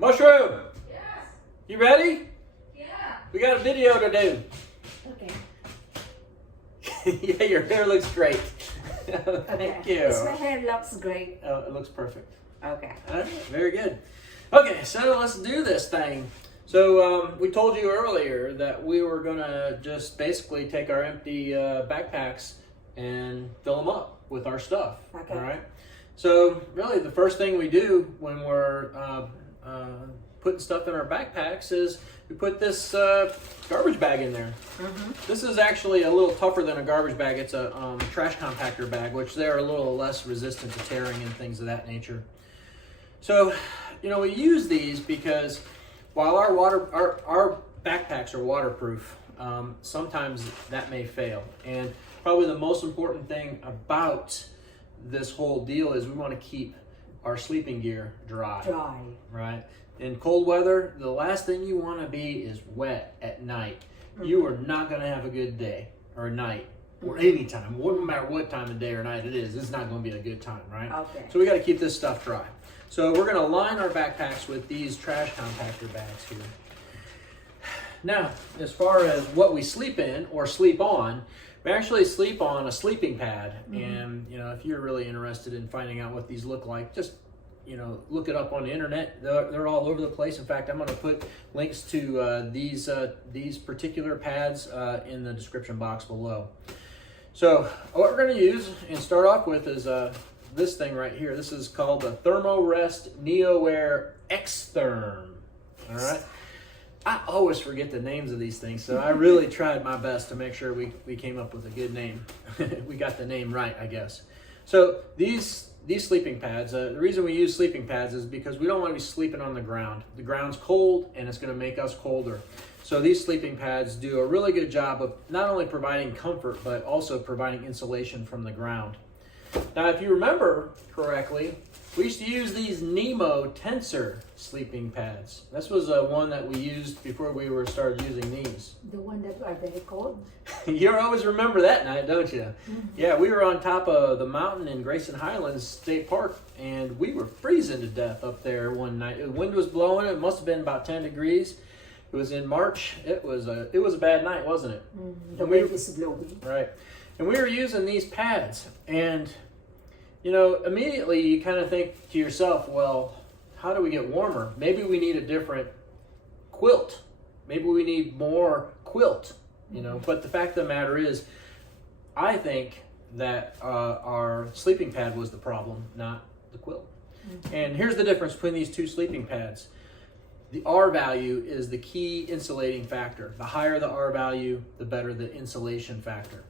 Mushroom, Yes. you ready? Yeah. We got a video to do. Okay. Yeah, your hair looks great. Okay. Thank you. My hair looks great. Oh, it looks perfect. Okay. All right, very good. Okay, so let's do this thing. So we told you earlier that we were gonna just basically take our empty backpacks and fill them up with our stuff. Okay. All right. So really, the first thing we do when we're putting stuff in our backpacks is we put this garbage bag in there. Mm-hmm. This is actually a little tougher than a garbage bag. It's a trash compactor bag, which they're a little less resistant to tearing and things of that nature. So, we use these because while our backpacks are waterproof, sometimes that may fail. And probably the most important thing about this whole deal is we want to keep our sleeping gear dry. Right? In cold weather, the last thing you want to be is wet at night. Mm-hmm. You are not going to have a good day or night or any time. No matter what time of day or night it is, it's not going to be a good time, right? Okay. So we got to keep this stuff dry. So we're going to line our backpacks with these trash compactor bags here. Now, as far as what we sleep in or sleep on, we actually sleep on a sleeping pad. Mm-hmm. And, if you're really interested in finding out what these look like, just look it up on the internet. They're all over the place. In fact, I'm going to put links to these particular pads in the description box below. So what we're going to use and start off with is this thing right here. This is called the ThermoRest NeoAir X-Therm. All right. I always forget the names of these things, so I really tried my best to make sure we came up with a good name. We got the name right, I guess. So these sleeping pads, the reason we use sleeping pads is because we don't want to be sleeping on the ground. The ground's cold and it's going to make us colder. So these sleeping pads do a really good job of not only providing comfort, but also providing insulation from the ground. Now, if you remember correctly, we used to use these Nemo Tensor sleeping pads. This was one that we used before we started using these. The one that are very cold? You always remember that night, don't you? Mm-hmm. Yeah, we were on top of the mountain in Grayson Highlands State Park, and we were freezing to death up there one night. The wind was blowing. It must have been about 10 degrees. It was in March. It was a bad night, wasn't it? Mm-hmm. The wind is blowing. Right. And we were using these pads, and immediately you kind of think to yourself, well, how do we get warmer? Maybe we need a different quilt. Maybe we need more quilt, But the fact of the matter is, I think that our sleeping pad was the problem, not the quilt. Mm-hmm. And here's the difference between these two sleeping pads. The R value is the key insulating factor. The higher the R value, the better the insulation factor.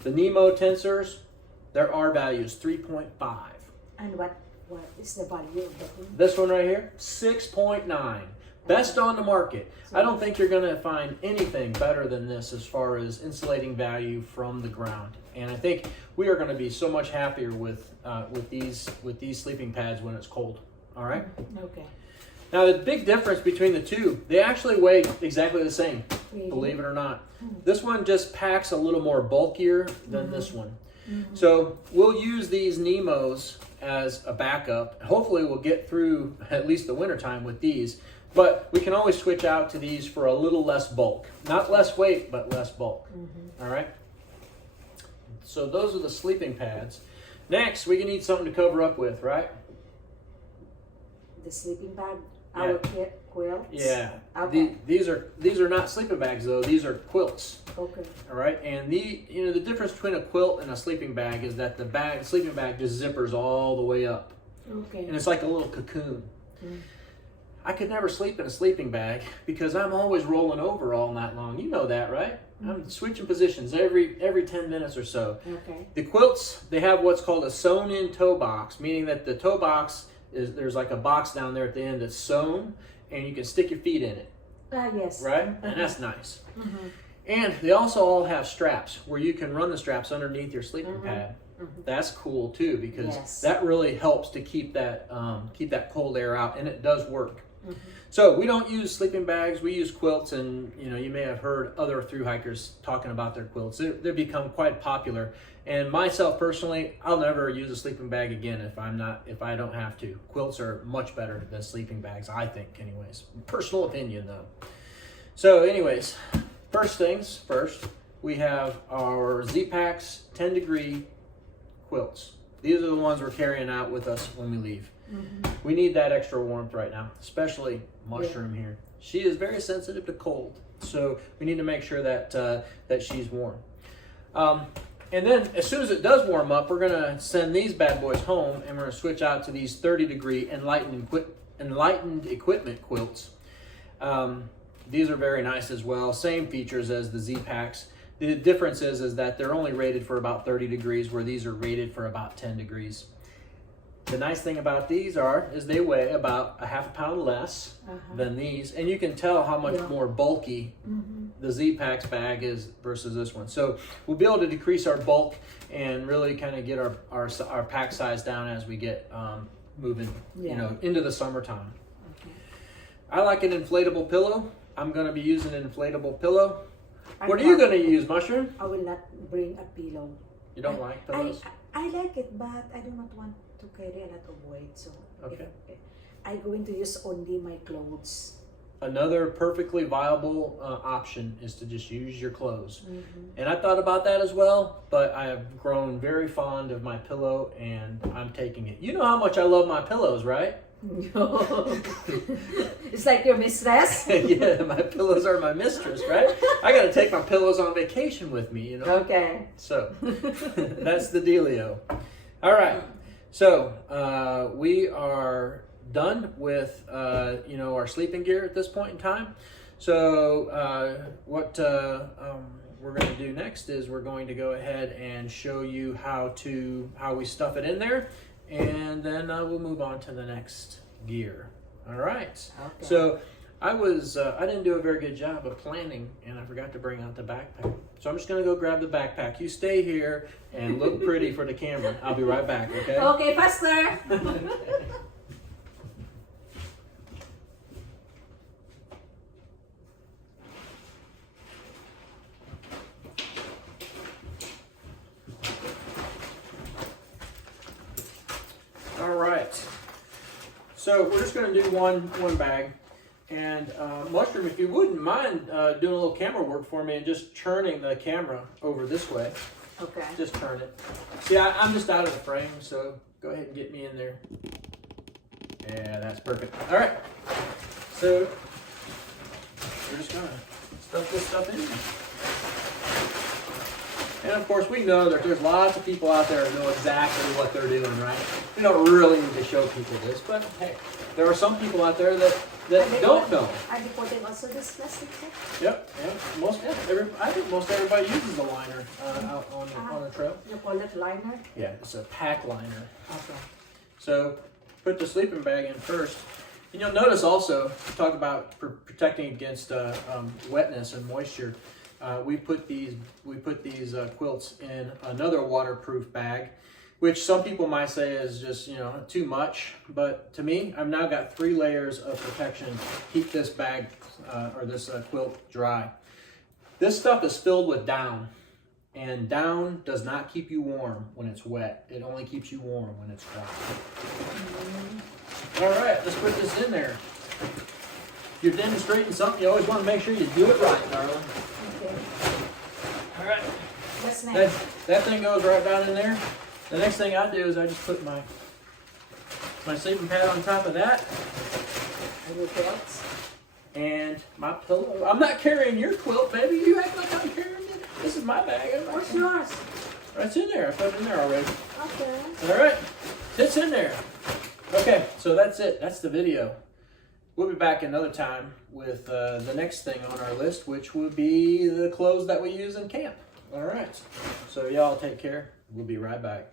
The Nemo Tensors, their R value is 3.5. And what is the value of that one? This one right here, 6.9. Best on the market. I don't think you're going to find anything better than this as far as insulating value from the ground. And I think we are going to be so much happier with these sleeping pads when it's cold. All right? Okay. Now, the big difference between the two, they actually weigh exactly the same, really? Believe it or not. This one just packs a little more bulkier than this one. Mm-hmm. So we'll use these Nemos as a backup. Hopefully we'll get through at least the wintertime with these, but we can always switch out to these for a little less bulk. Not less weight, but less bulk. Mm-hmm. All right? So those are the sleeping pads. Next, we need something to cover up with, right? The sleeping bag? Yeah. Our quilts? Yeah. Okay. These are not sleeping bags though. These are quilts. Okay. All right. And the difference between a quilt and a sleeping bag is that the sleeping bag just zippers all the way up. Okay. And it's like a little cocoon. Mm. I could never sleep in a sleeping bag because I'm always rolling over all night long. You know that, right? Mm. I'm switching positions every 10 minutes or so. Okay. The quilts, they have what's called a sewn-in toe box, meaning that the toe box there's like a box down there at the end that's sewn, and you can stick your feet in it. Yes. Right? Mm-hmm. And that's nice. Mm-hmm. And they also all have straps where you can run the straps underneath your sleeping Mm-hmm. pad. Mm-hmm. That's cool too because yes. that really helps to keep that cold air out, and it does work. Mm-hmm. So we don't use sleeping bags, we use quilts, and you may have heard other thru hikers talking about their quilts. They've become quite popular, And myself personally, I'll never use a sleeping bag again if I don't have to. Quilts are much better than sleeping bags, I think, anyways. Personal opinion, though. So, anyways, first things first, we have our Z-Packs 10-degree quilts. These are the ones we're carrying out with us when we leave. We need that extra warmth right now, especially Mushroom here. She is very sensitive to cold, so we need to make sure that that she's warm. And then as soon as it does warm up, we're gonna send these bad boys home, and we're gonna switch out to these 30-degree enlightened equipment quilts. These are very nice as well. Same features as the Z-Packs. The difference is that they're only rated for about 30 degrees, where these are rated for about 10 degrees. The nice thing about these is they weigh about a half a pound less than these, and you can tell how much more bulky the Z-Packs bag is versus this one. So we'll be able to decrease our bulk and really kind of get our pack size down as we get moving, you know, into the summertime. I like an inflatable pillow. I'm going to be using an inflatable pillow. What are you going to use, Mushroom? I will not bring a pillow. You don't like pillows? I like it, but I do not want to carry a lot of weight. So I'm going to use only my clothes. Another perfectly viable option is to just use your clothes. And I thought about that as well, but I have grown very fond of my pillow, and I'm taking it. You know how much I love my pillows, right? No. It's like your mistress? Yeah, my pillows are my mistress, right? I got to take my pillows on vacation with me, you know? Okay. So, that's the dealio. All right. So, we are done with, you know, our sleeping gear at this point in time. So, what we're going to do next is we're going to go ahead and show you how we stuff it in there. And then we'll move on to the next gear. All right. Okay. So I didn't do a very good job of planning, and I forgot to bring out the backpack. So I'm just gonna go grab the backpack. You stay here and look pretty for the camera. I'll be right back. Okay. Okay, faster. All right, so we're just going to do one bag, and Mushroom, if you wouldn't mind doing a little camera work for me and just turning the camera over this way. Okay. Just turn it. See, I'm just out of the frame, so go ahead and get me in there. Yeah, that's perfect. All right, so we're just going to stuff this stuff in. And of course, we know that there's lots of people out there who know exactly what they're doing, right? We don't really need to show people this, but hey, there are some people out there that don't know. Are they putting also this plastic set? Yep. I think most everybody uses a liner out on the trail. You call it liner? Yeah, it's a pack liner. Okay. So put the sleeping bag in first. And you'll notice also, talk about protecting against wetness and moisture. We put these quilts in another waterproof bag, which some people might say is just, you know, too much. But to me, I've now got 3 layers of protection to keep this bag or this quilt dry. This stuff is filled with down, and down does not keep you warm when it's wet. It only keeps you warm when it's dry. All right, let's put this in there. If you're demonstrating something, you always want to make sure you do it right, darling. Okay. All right. That's nice. That thing goes right down in there. The next thing I do is I just put my sleeping pad on top of that. And your quilts? And my pillow. I'm not carrying your quilt, baby. You act like I'm carrying it. This is my bag. What's yours? It's in there. I put it in there already. Okay. All right. It's in there. Okay, so that's it. That's the video. We'll be back another time with the next thing on our list, which will be the clothes that we use in camp. All right. So y'all take care. We'll be right back.